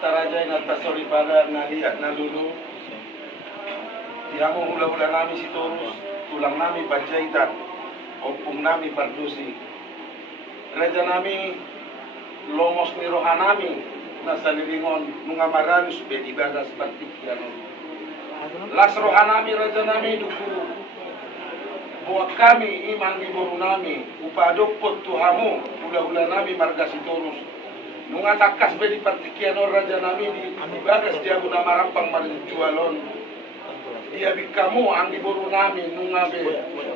tarajay na tasoripada na liat na lulu. Tiamo hula-hula nami si Torus, tulang nami bajaitan, opung nami pardusi. Raja nami lomos ni rohanami na sa lilingon nung amaranus bedibagas partikiano. Las rohanami raja nami duku. Buat kami iman di boru nami upadokpot tuhamu hula-hula nami marga si Torus. Nung atakas bedi partikiano raja nami di bagas dia guna marampang marjualon. Dia kamu ang di boru nami nung abe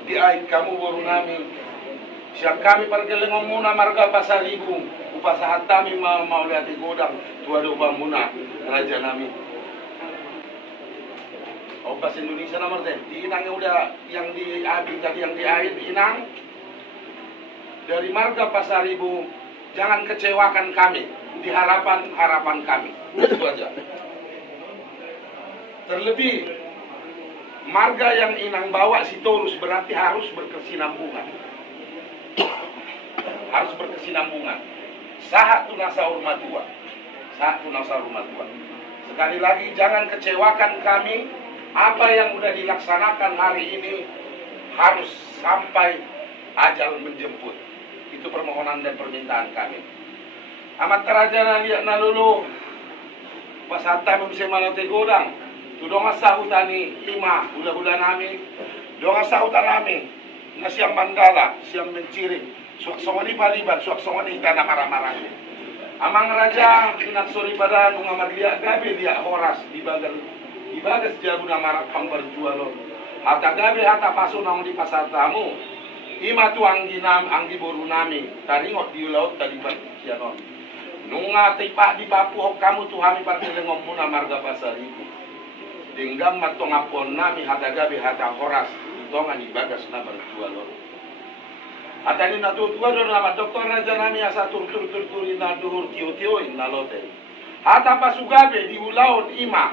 di ay kamu boru nami. Siap kami pergelengong muna marga pasaribu upasahat kami maulih di godang tua doba muna raja nami. Oh bahasa Indonesia nomor deh di inangnya udah yang di abing tadi yang di air di inang dari marga pasaribu jangan kecewakan kami di harapan kami itu aja. Terlebih marga yang inang bawa si Torus berarti harus berkesinambungan. Harus berkesinambungan. Sahat tunasa rumah tua. Sahat tunasa rumah tua. Sekali lagi jangan kecewakan kami. Apa yang sudah dilaksanakan hari ini harus sampai ajal menjemput. Itu permohonan dan permintaan kami. Amat terajana liat nalulu. Pasata bisa malote godang. Tudong asahutani ima hula-hula nami. Dong asahutan nami. Na siyang mandala, siyang menciring. Suak songani paliban, suak songani tanah marah-marah. Amang raja inaksori pada nunga maglia gabe dia horas di bagas jaguna marak pamberjualon. Hata gabe hata paso nang di pasar tamu. Ima tu anggi boru nami. Taringot di laut tadi berkianon. Nunga tipak di Papua kamu tu hami parkelengom muna marga pasar ibu. Denggam matong apon nami hata gabe hata horas. Tongan di bagas na berjualon. Atani na tutua do nama doktor raja nami asa tur-tur na duhur tio-tio na lote. Hata pasugabe di ulaon ima.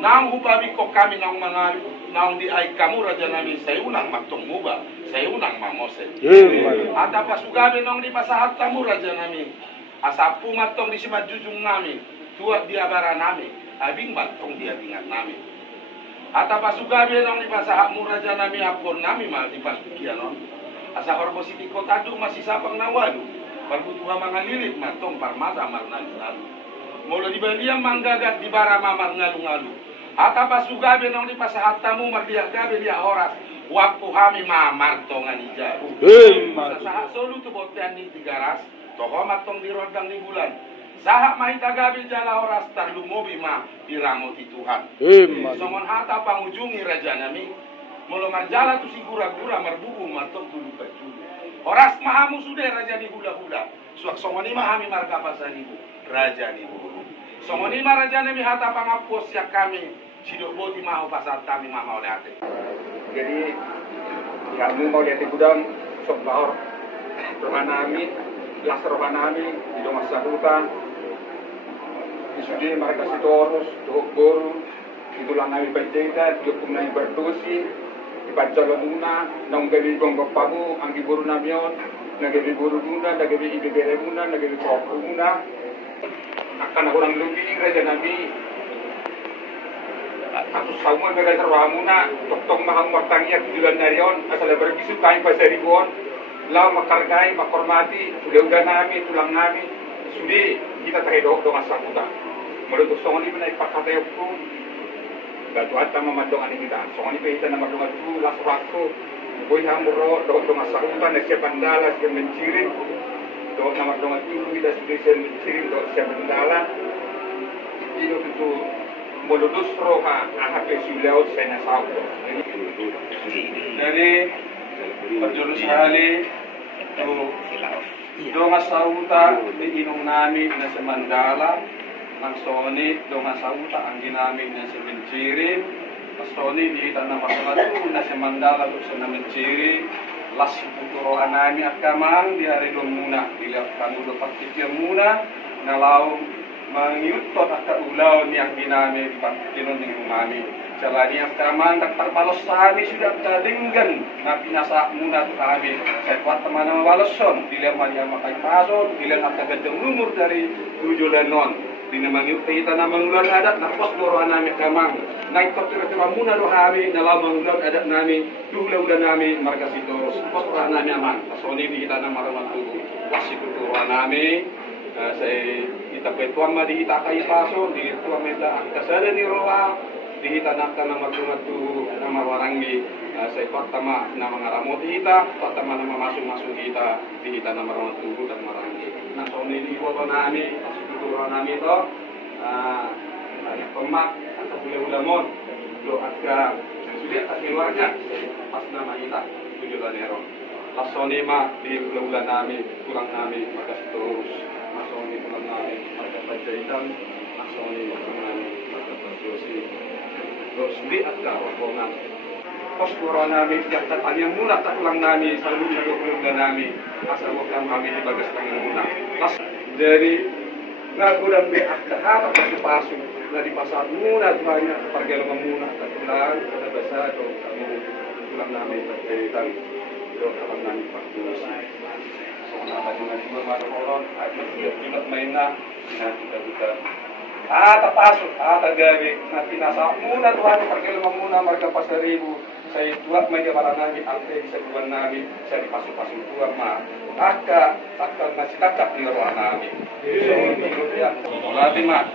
Nang hubabi ko kami nang mga nang di ay kamu raja nami saya unang matong muba. Saya unang mamose. Hata pasugabe nang di pasahat tamu raja nami. Asa pumatong di simajujung nami. Tua dia bara nami. Abing matong dia tingat nami. Ata pasugabe nang di pasahat mu raja nami apon nami mal di pasukianon. Asa horbositi kota du masih sapang nawalu. Parbutuha mga lilit matong parmata marnal-nal. Mula di balia manggagat di bara mamar ngalu-ngalu. Ata pasugabe nang di pasahat tamu mardiak gabe dia horas. Waktu hami mamar tongan ijabu. Sasahat solu tu botian di tigaras. Toho matong di rodang di bulan. Sahak mahita gabe jala horas tarlu mobi ma diramoti Tuhan. Somon hata pangujungi raja nami. Mula marjala tu si gura-gura marbubu matong tulu baju. Horas mahamu sudah raja ni hula-hula. Suak somoni mahami marga pasanibu. Raja ni hula. Somoni ma raja nami hata pangapos ya kami. Sidok boti mahu pasal kami mama oleh hati. Jadi kamu mau lihat gudang sok bahor rohanami, las rohanami di rumah sahutan. Isudi mereka si Torus, Tuhuk Boru, itulah nami penjeda, dihukum nami berdosi. Ibacalah muna, nang gabi gonggok pagu, anggi boru namion, nagabi boru muna, nagabi ibebere muna, nagabi koko muna. Akan orang lebih raja nabi. Aku sama mereka terwah muna, tok maham wartangiat tujuan narion, asal berbisu kain pasar ribuan, lau makargai, makormati, udah nami, tulang nami, sudi kita terhidop dengan sakuta. Menurut songon ini naik pakai hukum. Gatu ata mamadong ani kita. Songon ini kita nama dongan tu las waktu. Boy hamuro do masakuta na siya pandala siya mencirin. Do nama dongan tu kita siya mencirin do siya pandala. Dino itu modus roha ahap silaut saya nasau. Dari perjurus hali tu donga sauta di inong nami na sa Mandala. Ang Sony donga sauta ang ginamit na sa Mencirin. Ang Sony di tanah masalatu na sa Mandala do sa Mencirin. Las puturo anami at kamang di hari dong muna. Dilihat kanulo pagkikir muna na lau mengyutot at kaulaw niyang ginamit pagkikinon ng umami. Jalani ang kamang nagparpalos sa amin sudah kadinggan na pinasa muna ito kami. Sa kuat teman ng walason, dilihat man yang makai paso, dilihat at kagadang numur dari tujuh lenon. Dinamang kita na mangulan adat na pos doro nami kamang. Naik tira muna do kami dalam mangulan adat nami ulan nami marga sitos pos doro nami aman. Pasoni di kita na marawan tu wasit doro nami. Saya kita petuang ma di kita kay paso di tuang meda kasada ni roa di kita nak na magtumatu na marwarangi sa pertama na mga ramot kita pertama na masuk kita di kita na marawan tu dan marangi. Na soni di iwo nami turuan nami itu ada pemak atau ulamon doa ke sudah tak keluarnya pas nama kita 7 Janeiro pas sonima di ulang nami kurang nami maka terus masoni kurang nami maka pajaitan masoni kurang nami maka tersusi terus sudah ada rombongan pos kurang nami yang tanya mula tak ulang nami selalu ulang nami asal bukan kami di bagas tangan mula pas dari ngagulang be akta pasu na di pasar muna banyak pergi muna katulang kada basa do kamu tulang namin pagkaitan do kapan namin pagtusi so na dengan dua maron at magjulat may na kita pasu tagawi na pinasa muna tuhan pergi muna marga pasaribu saya tuat may marang ante sa buwan namin sa di pasu-pasu tuang ma takal masih takap di ruang namin so ya berarti mak